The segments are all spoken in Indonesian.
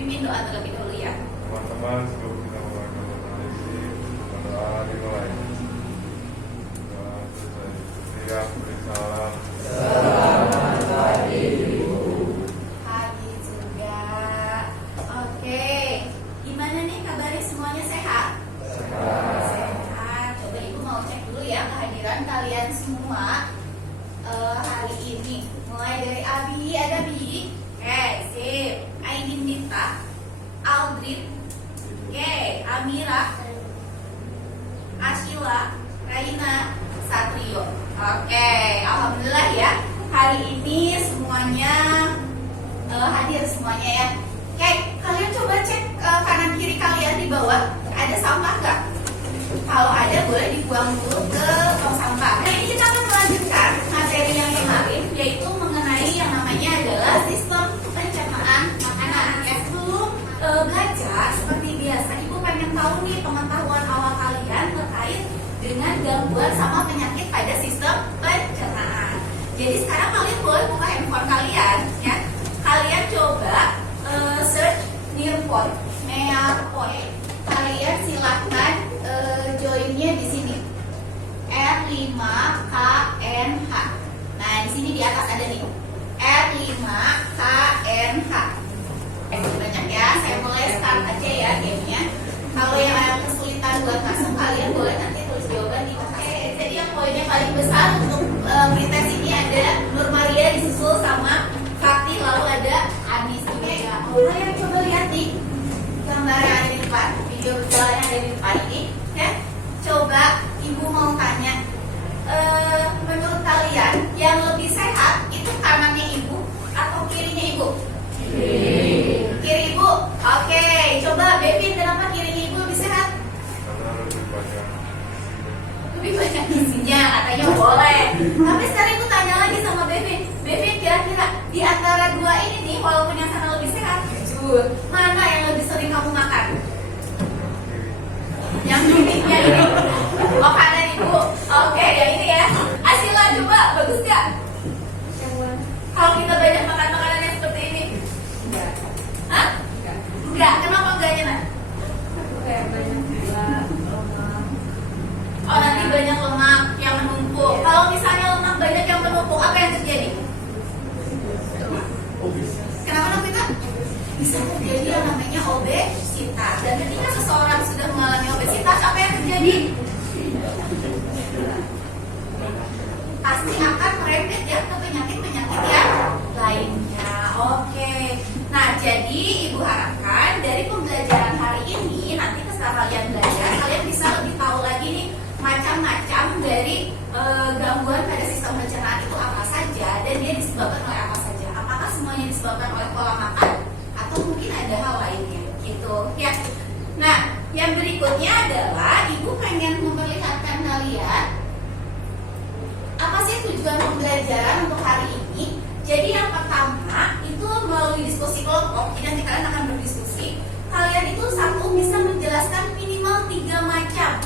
pimpin doa terlebih dahulu ya. Teman-teman, sebelum kita melakukan analisis, berdoa dimulai. Siap, beri salam. Pagi juga. Oke, gimana nih kabarnya, semuanya sehat? Sehat. Coba ibu mau cek dulu ya kehadiran kalian semua hari ini. Mulai dari Abi, ada Bi? Oke, sip. Aidin Dita, Aldrin, oke, Amira, Ashila, Raina, Satrio. Oke, alhamdulillah ya. Hari ini semuanya hadir semuanya ya. Oke, kalian coba cek kanan kiri kalian di bawah, ada sampah nggak? Kalau ada boleh dibuang dulu ke tong sampah. Nah, ini kita akan melanjutkan materi yang kemarin, yaitu mengenai yang namanya adalah sistem pencernaan makanan. Ya, sebelum belajar seperti biasa, ibu pengen tahu nih pengetahuan awal kalian terkait dengan gangguan sama penyakit pada sistem pencernaan. Jadi sekarang kalian boleh buka handphone kalian, ya. Kalian coba search Nearpod. Kalian silahkan joinnya di sini. R5KNH. Nah, di sini di atas ada nih. R5KNH. Banyak ya. Saya mulai start aja ya gamenya. Kalau yang ada kesulitan buat masuk, kalian boleh nanti tulis jawaban di Oke. Jadi yang poinnya paling besar untuk pretest ini ada Nur Maria disusul sama Fakti, lalu ada Anis. Oke. Kalian coba lihat nih gambar yang ada di depan, video berjalan yang ada di depan ini. Oke. Coba ibu mau tanya, menurut kalian yang lebih sehat itu kanannya ibu atau kirinya ibu? Kiri ibu. Oke, coba Bevin, kenapa kirinya ibu lebih sehat? Karena Lebih banyak isinya, katanya boleh. Tapi sekarang ibu tanya lagi sama Bevin. Bevin, kira-kira di antara dua ini nih, walaupun yang sana lebih sehat, jujur, mana yang lebih sering kamu makan? Yang kirinya ini. Oh, kanan ibu. Oke, yang ini ya. Asila, coba, bagus gak? Kalau kita banyak makan makanan yang seperti ini? Hah? Enggak. Kenapa enggaknya, Nak? Kayak banyak gula, lemak. Oh, nanti banyak lemak yang menumpuk. Kalau misalnya lemak banyak yang menumpuk, apa yang terjadi? Kenapa Novita? Bisa terjadi yang namanya obesitas. Dan ketika seseorang sudah mengalami obesitas, apa yang terjadi? Pasti akan merembet ya ke penyakit-penyakit yang lainnya. Oke. Nah, jadi ibu harapkan dari pembelajaran hari ini, nanti setelah kalian belajar, kalian bisa lebih tahu lagi nih macam-macam dari gangguan pada sistem pencernaan itu apa saja, dan dia disebabkan oleh apa saja. Apakah semuanya disebabkan oleh pola makan atau mungkin ada hal lainnya gitu ya. Nah, yang berikutnya adalah ibu pengen memperlihatkan kalian apa sih tujuan pembelajaran untuk hari ini. Jadi yang pertama itu melalui diskusi kelompok. Jadi nanti kalian akan berdiskusi. Kalian itu satu bisa menjelaskan minimal 3 macam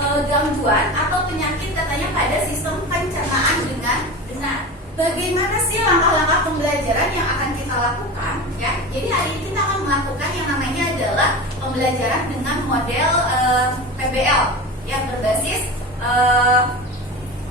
gangguan atau penyakit katanya pada sistem pencernaan dengan benar. Bagaimana sih langkah-langkah pembelajaran yang akan kita lakukan? Ya, jadi hari ini kita akan melakukan yang namanya adalah pembelajaran dengan model PBL yang berbasis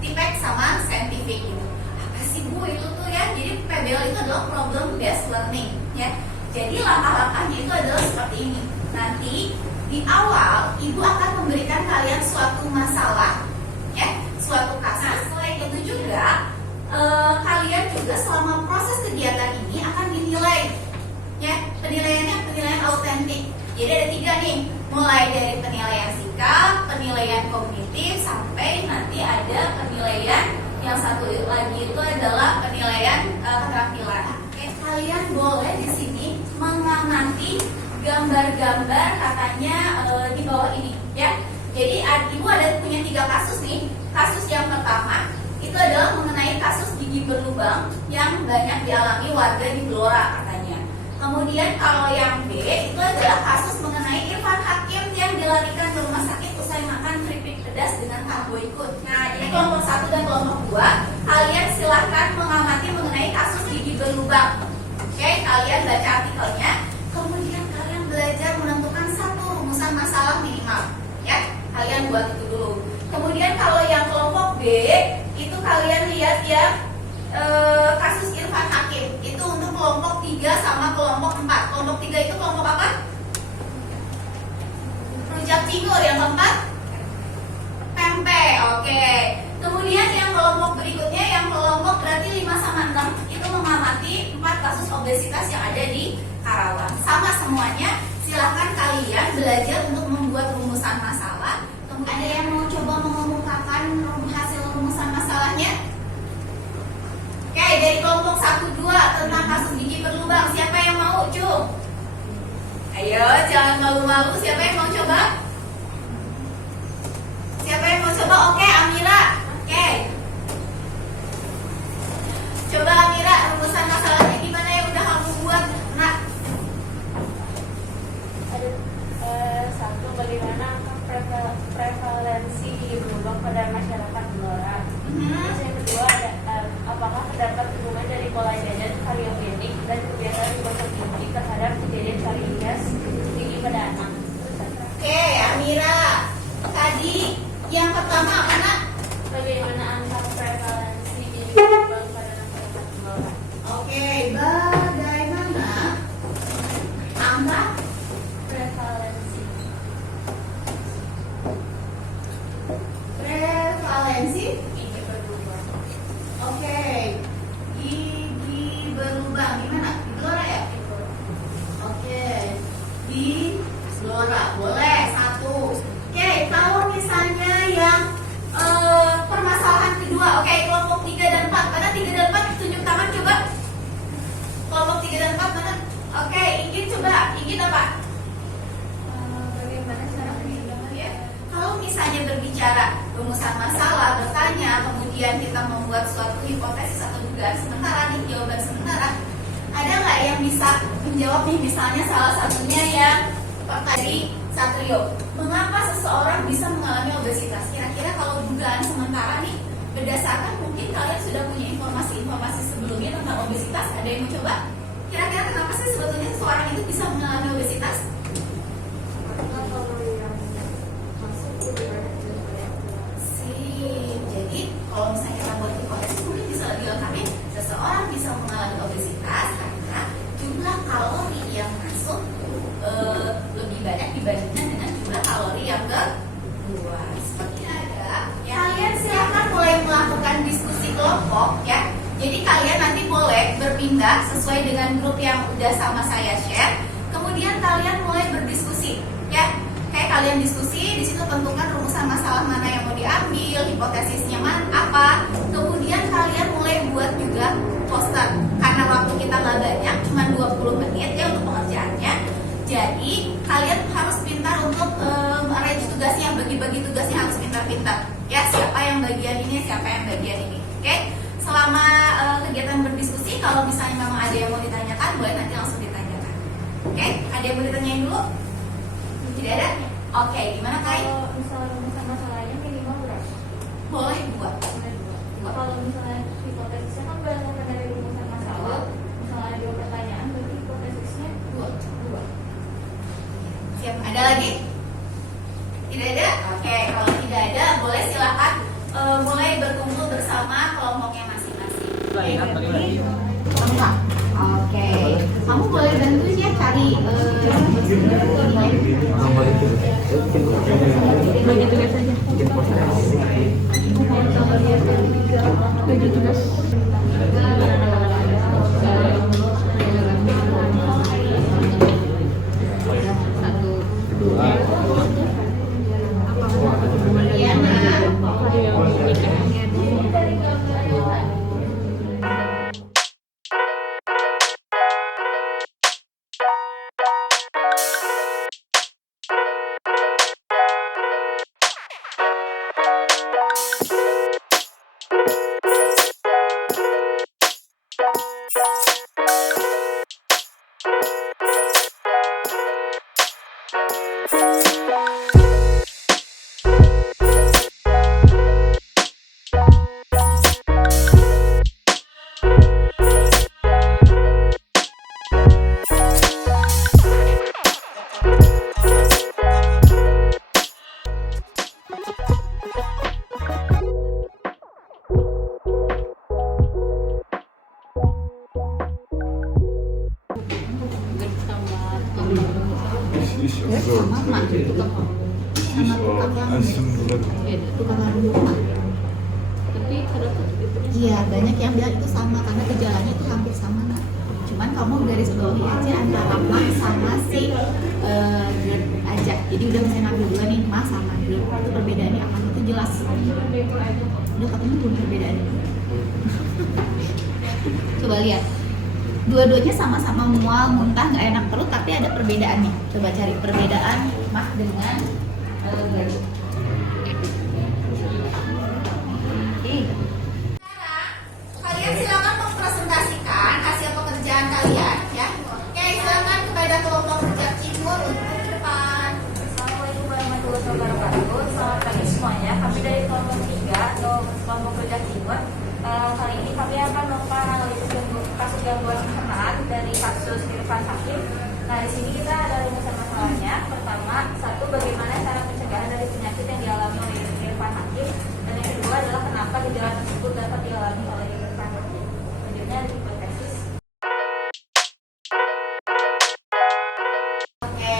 TIPEX sama scientific gitu. Apa sih Bu itu tuh ya? Jadi PBL itu adalah problem based learning ya. Jadi langkah-langkahnya itu adalah seperti ini. Nanti di awal ibu akan memberikan kalian suatu masalah ya, suatu kasus. Selain itu juga kalian juga selama proses kegiatan ini akan dinilai ya. Penilaiannya penilaian autentik. Jadi ada 3 nih, mulai dari penilaian sikap, penilaian kognitif, sampai nanti ada penilaian yang satu lagi itu adalah penilaian keterampilan. Oke, kalian boleh di sini mengamati gambar-gambar katanya di bawah ini ya. Jadi ibu ada punya 3 kasus nih. Kasus yang pertama itu adalah mengenai kasus gigi berlubang yang banyak dialami warga di Blora katanya. Kemudian kalau yang B itu adalah kasus mengenai Irfan Hakim yang dilarikan ke rumah sakit usai makan keripik pedas dengan karbohidrat. Nah, jadi kelompok 1 dan kelompok 2 kalian silahkan mengamati mengenai kasus gigi berlubang. Oke, kalian baca artikelnya. Kemudian buat itu dulu. Kemudian kalau yang kelompok B itu kalian lihat ya, kasus Irfan Hakim itu untuk kelompok 3 sama kelompok 4. Kelompok 3 itu kelompok apa? Rujak cingur. Yang keempat pempek. Oke. Kemudian yang kelompok berikutnya, yang kelompok berarti 5 sama 6 itu mengamati 4 kasus obesitas yang ada di Karawang. Sama semuanya. Silahkan kalian belajar untuk membuat rumusan masalah. Ada yang mau coba mengumumkakan hasil rumusan masalahnya? Oke, dari kelompok 1-2 tentang kasus gigi berlubang. Siapa yang mau, Cung? Ayo, jangan malu-malu. Siapa yang mau coba? Siapa yang mau coba? Oke, Amira. Oke. Coba Amira, rumusan masalahnya gimana yang udah kamu buat? Nah, Satu, bagaimana angka prevalensi gigi berlubang pada masyarakat Blora. Terus yang kedua ada apakah terdapat hubungan dari pola jajan kariogenik dan kebiasaan berkonsumsi terhadap kejadian karides gigi pada anak. oke, Amira. Tadi yang pertama mana? Bagaimana angka prevalensi gigi berlubang pada masyarakat Blora? Oke, bagaimana angka Prevalensi prevalensi? gigi berlubang. Oke, gigi berlubang gimana? Di Blora ya? Oke, di Blora boleh satu. Oke, kalau misalnya yang permasalahan kedua, oke, kelompok 3 dan 4. Mana 3 dan 4? Tunjuk tangan coba. Kelompok 3 dan 4 mana? Oke, ingin coba. Ingin apa? Bagaimana cara perhitungan Ya. Kalau misalnya berbicara rumusan masalah, bertanya, kemudian kita membuat suatu hipotesis atau dugaan sementara nih, jawaban sementara, ada nggak yang bisa menjawab nih? Misalnya salah satunya yang tadi Satrio, mengapa seseorang bisa mengalami obesitas? Kira-kira kalau dugaan sementara nih, berdasarkan mungkin kalian sudah punya informasi-informasi sebelumnya tentang obesitas, ada yang mau coba? Kira-kira kenapa sih sebetulnya seseorang itu bisa mengalami obesitas? Jadi kalau misalnya kita buat hipotesis mungkin bisa lebih lengkapin, seseorang bisa mengalami obesitas karena jumlah kalori yang masuk lebih banyak dibandingkan dengan jumlah kalori yang keluar. Seperti ada. Ya. Kalian silakan mulai melakukan diskusi kelompok ya. Jadi kalian nanti boleh berpindah sesuai dengan grup yang udah sama saya share. Kemudian kalian mulai berdiskusi ya. Kayak kalian diskusi, di situ tentukan rumusan masalah mana yang mau diambil, hipotesisnya mana apa. Kemudian kalian mulai buat juga poster. Karena waktu kita nggak banyak, cuma 20 menit ya untuk pengerjaannya. Jadi kalian harus pintar untuk arrange tugasnya, bagi-bagi tugasnya harus pintar-pintar. Ya, siapa yang bagian ini, siapa yang bagian ini. Oke? Selama kegiatan berdiskusi, kalau misalnya memang ada yang mau ditanyakan, boleh nanti langsung ditanyakan. Oke? Ada yang mau ditanyain dulu? Tidak ada? Oke, gimana Kai? Kalau misalnya rumusan masalahnya minimal berapa? Boleh buat. Kalau misalnya hipotesisnya kan berdasarkan dari rumusan masalah, misalnya ada 2 pertanyaan, berarti hipotesisnya Dua. Siap, ada lagi? Tidak ada? Oke, kalau tidak ada, boleh silakan mulai berkumpul bersama kelompoknya masing-masing. Lengkap. Oke, kamu boleh bantuin ya cari Bagi tugas saja. Bagi tugas. Is absurd. Is assumed. Tapi terdapat Iya, banyak yang bilang itu sama karena gejalanya itu hampir sama. Nak. Cuman kamu garis bawahi aja antara mah sama si GERD aja. Jadi udah bisa ambil dua nih, mah sama GERD. Itu perbedaannya apa? Itu jelas. Udah ketemu belum perbedaannya? Coba lihat. Dua-duanya sama-sama mual, muntah, nggak enak perut, tapi ada perbedaannya. Coba cari perbedaan mah dengan GERD. Kalian silakan mempresentasikan hasil pekerjaan kalian ya. Oke, silakan kepada kelompok kerja timur untuk ke depan. Assalamualaikum warahmatullahi wabarakatuh. Selamat pagi semuanya. Kami dari kelompok 3 atau kelompok kerja timur. Kali ini kami akan melakukan analisis kasus gangguan pencernaan dari kasus Irfan Hakim. Nah, di sini kita ada rumusan masalahnya. Pertama, satu, bagaimana cara pencegahan dari penyakit yang dialami oleh Irfan Hakim. Dan yang kedua adalah kenapa gejala tersebut dapat dialami oleh Irfan Hakim. Selanjutnya ada hipotesis. Oke,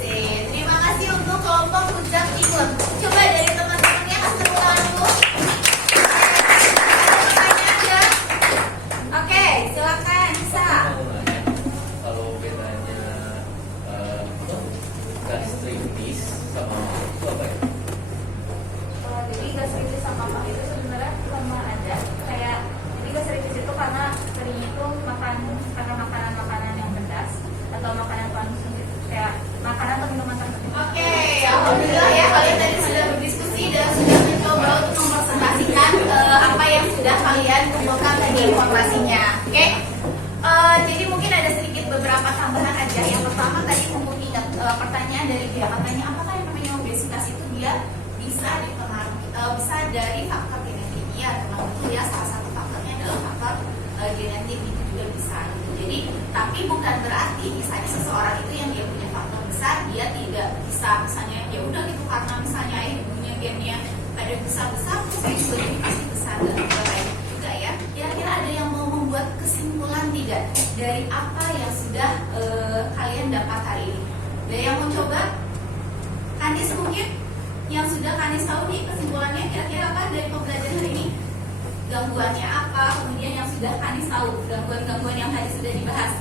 sip. Terima kasih untuk kelompok kerja timur. Coba dari teman-temannya kasih ulang dulu. Oke, silakan bisa. Kalau bedanya gastritis sama itu apa ya? Jadi gastritis sama mah itu sebenarnya sama aja. Kayak jadi gastritis itu karena seringnya itu makan karena makanan-makanan yang pedas atau makanan konsumsi kayak makanan atau minuman tertentu. Oke, alhamdulillah ya kalian tadi sudah berdiskusi dan sudah mencoba untuk mempresentasikan apa yang sudah kalian kumpulkan tadi informasinya. Oke, jadi mungkin ada sedikit beberapa tambahan aja. Yang pertama tadi mumpung ingat pertanyaan dari dia katanya apakah yang namanya obesitas itu dia bisa dipengaruhi bisa dari faktor genetik. Ya, memang betul ya salah satu faktornya adalah faktor genetik itu juga bisa. Gitu. Jadi tapi bukan berarti misalnya seseorang itu yang dia punya faktor besar dia tidak bisa misalnya ya udah gitu karena misalnya ibunya gennya ada besar-besar terus saya juga jadi pasti besar dan lain juga ya. Kira-kira ada yang mau membuat kesimpulan tidak dari apa yang sudah kalian dapat hari ini? Ada yang mau coba? Kanis mungkin yang sudah Kanis tahu nih kesimpulannya kira-kira apa dari pembelajaran hari ini? Gangguannya apa? Kemudian yang sudah Kanis tahu gangguan-gangguan yang tadi sudah dibahas.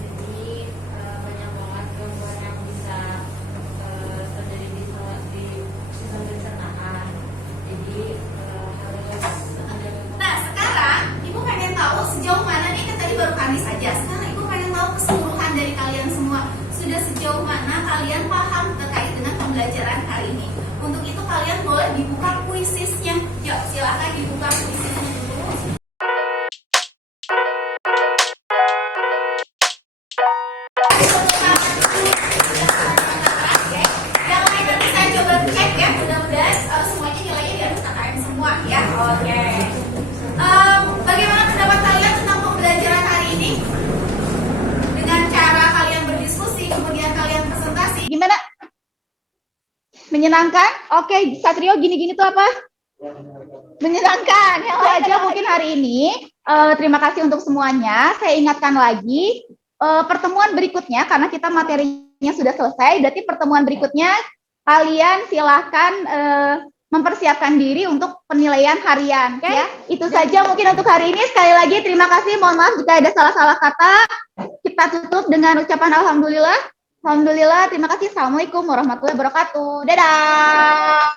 Jadi banyak banget gangguan yang bisa terjadi di sistem pencernaan. Jadi harus ada. Nah sekarang Ibu pengen tahu sejauh mana nih kan tadi baru Kanis saja. Sekarang Ibu pengen tahu keseluruhan dari kalian semua sudah sejauh mana kalian paham terkait dengan pembelajaran hari ini. Untuk itu kalian boleh dibuka kuisisnya. Yuk silakan dibuka kuisisnya dulu. Yang lain nanti saya coba cek ya. Mudah-mudahan semuanya nilainya di atas KKM semua ya. Oke. Bagaimana pendapat kalian tentang pembelajaran hari ini? Dengan cara kalian berdiskusi, kemudian kalian presentasi. Gimana? Menyenangkan? Oke, Satrio gini-gini tuh apa? Menyenangkan. Yang aja mungkin hari ini. Terima kasih untuk semuanya. Saya ingatkan lagi pertemuan berikutnya karena kita materinya sudah selesai. Berarti pertemuan berikutnya kalian silahkan mempersiapkan diri untuk penilaian harian. Okay? Ya, itu saja mungkin untuk hari ini. Sekali lagi terima kasih. Mohon maaf jika ada salah-salah kata. Kita tutup dengan ucapan alhamdulillah. Alhamdulillah. Terima kasih. Assalamualaikum warahmatullahi wabarakatuh. Dadah.